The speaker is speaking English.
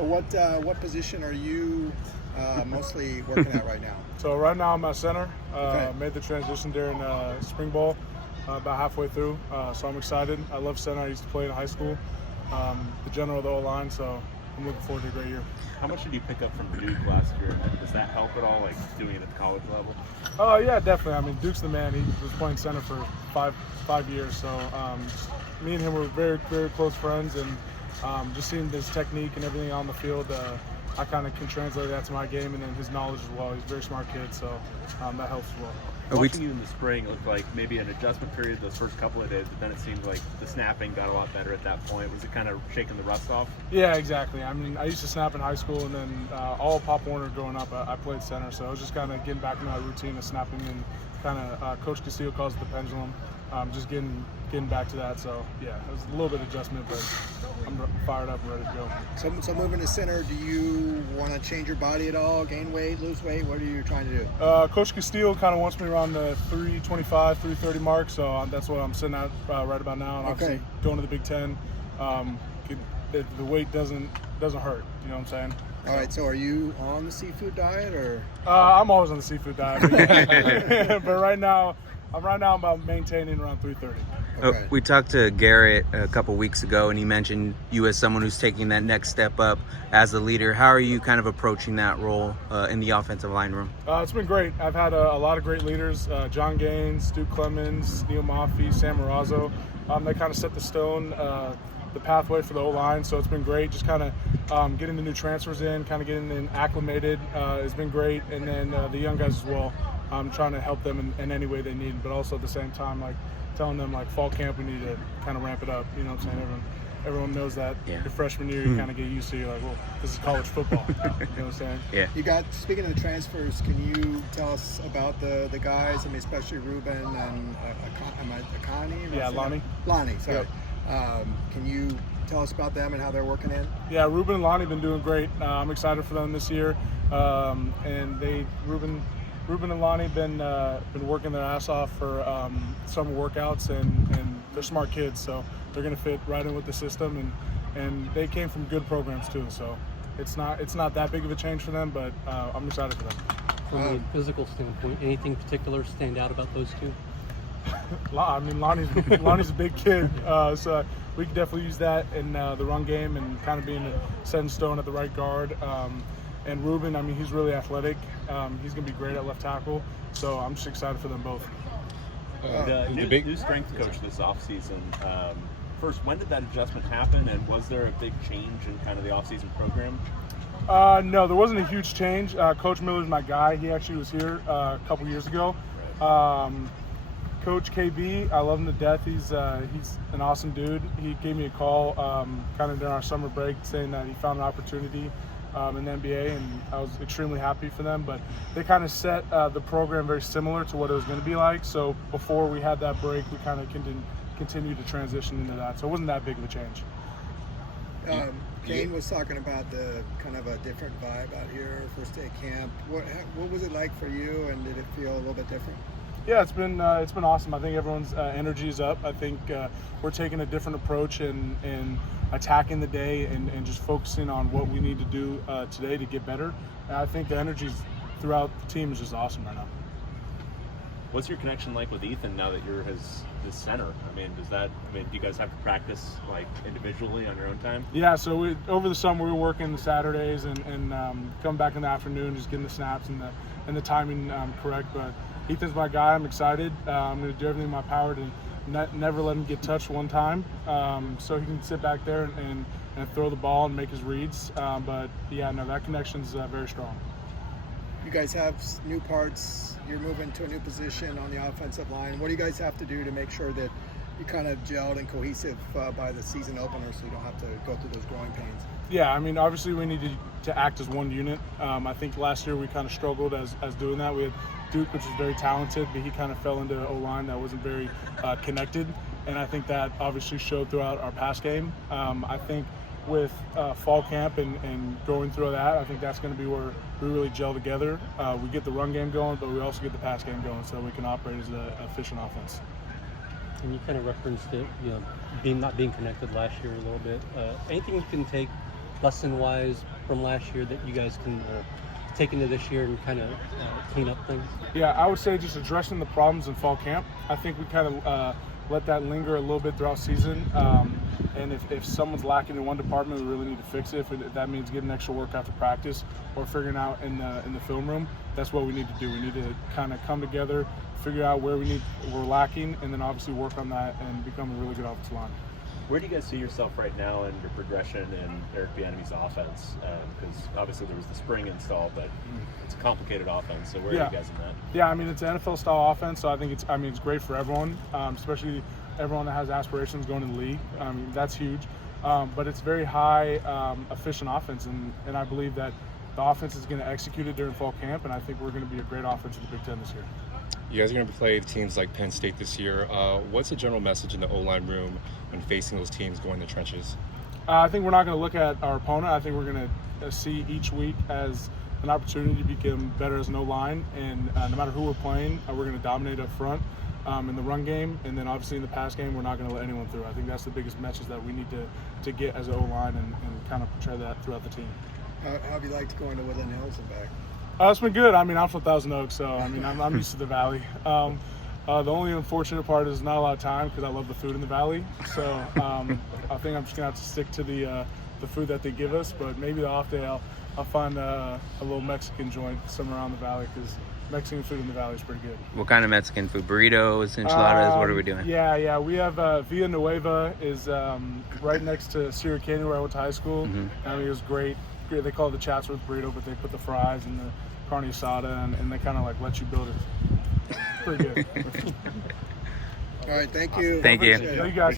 So what position are you mostly working at right now? So right now I'm at center. Okay. Made the transition during spring ball, about halfway through. So I'm excited. I love center. I used to play in high school. The general of the O-line, so I'm looking forward to a great year. How much did you pick up from Duke last year? And does that help at all, like doing it at the college level? Yeah, definitely. I mean, Duke's the man. He was playing center for five years. So me and him were very, very close friends, and just seeing his technique and everything on the field, I kind of can translate that to my game, and then his knowledge as well. He's a very smart kid, so that helps as well. Watching you in the spring, it looked like maybe an adjustment period those first couple of days, but then it seemed like the snapping got a lot better at that point. Was it kind of shaking the rust off? Yeah, exactly. I mean, I used to snap in high school, and then all of Pop Warner growing up, I played center, so I was just kind of getting back into my routine of snapping, and kind of Coach Castillo calls it the pendulum. Just getting back to that. So yeah, it was a little bit of adjustment, but I'm fired up and ready to go. So moving to center, do you want to change your body at all? Gain weight, lose weight? What are you trying to do? Coach Castillo kind of wants me around the 325, 330 mark, so that's what I'm sitting at right about now. And obviously going to the Big Ten, the weight doesn't hurt. You know what I'm saying? All right. So are you on the seafood diet or? I'm always on the seafood diet, but right now I'm about maintaining around 330. Okay. We talked to Garrett a couple weeks ago, and he mentioned you as someone who's taking that next step up as a leader. How are you kind of approaching that role in the offensive line room? It's been great. I've had a lot of great leaders, John Gaines, Duke Clemens, Neil Maffey, Sam Marazzo. They kind of set the stone, the pathway for the O-line, so it's been great. Just kind of getting the new transfers in, kind of getting them acclimated has been great, and then the young guys as well. I'm trying to help them in any way they need, but also at the same time, like telling them like fall camp, we need to kind of ramp it up. You know what I'm saying? Everyone knows that. Yeah. Your freshman year, you kind of get used to. You're like, well, this is college football. You know what I'm saying? Yeah. You got, speaking of the transfers, can you tell us about the guys? I mean, especially Ruben and Akani. Yeah, Lonnie. Lonnie, sorry. Yep. Can you tell us about them and how they're working in? Yeah, Ruben and Lonnie have been doing great. I'm excited for them this year. And Ruben and Lonnie been working their ass off for summer workouts, and they're smart kids, so they're going to fit right in with the system, and they came from good programs too, so it's not that big of a change for them, but I'm excited for them. From a physical standpoint, anything particular stand out about those two? I mean, Lonnie's a big kid, so we can definitely use that in the run game and kind of being set in stone at the right guard. And Ruben, I mean, he's really athletic. He's going to be great at left tackle. So I'm just excited for them both. New strength coach this offseason. First, when did that adjustment happen, and was there a big change in kind of the offseason program? No, there wasn't a huge change. Coach Miller's my guy. He actually was here a couple years ago. Coach KB, I love him to death. He's an awesome dude. He gave me a call kind of during our summer break saying that he found an opportunity in the NBA, and I was extremely happy for them. But they kind of set the program very similar to what it was going to be like. So before we had that break, we kind of continued to transition into that. So it wasn't that big of a change. Kane was talking about the kind of a different vibe out here, first day of camp. What was it like for you, and did it feel a little bit different? Yeah, it's been awesome. I think everyone's energy is up. I think we're taking a different approach in attacking the day and just focusing on what we need to do today to get better. And I think the energy throughout the team is just awesome right now. What's your connection like with Ethan now that you're his center? I mean, do you guys have to practice like individually on your own time? Yeah, so over the summer we were working the Saturdays and come back in the afternoon, just getting the snaps and the timing correct. But Ethan's my guy. I'm excited. I'm going to do everything in my power to never let him get touched one time, so he can sit back there and throw the ball and make his reads. But yeah, no, that connection's very strong. You guys have new parts. You're moving to a new position on the offensive line. What do you guys have to do to make sure that you kind of gelled and cohesive by the season opener, so you don't have to go through those growing pains? Yeah, I mean, obviously we need to act as one unit. I think last year we kind of struggled as doing that. We had Duke, which was very talented, but he kind of fell into O-line that wasn't very connected, and I think that obviously showed throughout our pass game. I think with fall camp and going through that, I think that's going to be where we really gel together. We get the run game going, but we also get the pass game going so we can operate as an efficient offense. And you kind of referenced it, not being connected last year a little bit. Anything you can take lesson-wise from last year that you guys can take into this year and kind of clean up things? Yeah, I would say just addressing the problems in fall camp. I think we kind of let that linger a little bit throughout season. And if someone's lacking in one department, we really need to fix it. If that means getting extra work after practice or figuring out in the film room, that's what we need to do. We need to kind of come together, figure out where we're lacking, and then obviously work on that and become a really good offensive line. Where do you guys see yourself right now in your progression in Eric Bieniemy's offense? Because obviously there was the spring install, but it's a complicated offense. So where are you guys in that? Yeah, I mean, it's an NFL style offense, so I think it's great for everyone, especially everyone that has aspirations going to the league. I mean, that's huge. But it's very high efficient offense, and I believe that the offense is going to execute it during fall camp, and I think we're going to be a great offense in the Big Ten this year. You guys are going to play teams like Penn State this year. What's the general message in the O-line room when facing those teams going in the trenches? I think we're not going to look at our opponent. I think we're going to see each week as an opportunity to become better as an O-line, and no matter who we're playing, we're going to dominate up front in the run game, and then obviously in the pass game, we're not going to let anyone through. I think that's the biggest message that we need to get as an O-line and kind of portray that throughout the team. How have you liked going to Woodland Hills and back? It's been good. I mean, I'm from Thousand Oaks, so I mean, I'm used to the Valley. The only unfortunate part is not a lot of time because I love the food in the Valley. So I think I'm just gonna have to stick to the food that they give us. But maybe the off day I'll find a little Mexican joint somewhere around the Valley because Mexican food in the Valley is pretty good. What kind of Mexican food? Burritos, enchiladas? What are we doing? Yeah. We have Villanueva is right next to Sierra Canyon where I went to high school. I mean, it was great. They call it the Chatsworth burrito, but they put the fries and the carne asada, and they kind of like let you build it. Pretty good. All right, thank you. Thank you. You guys.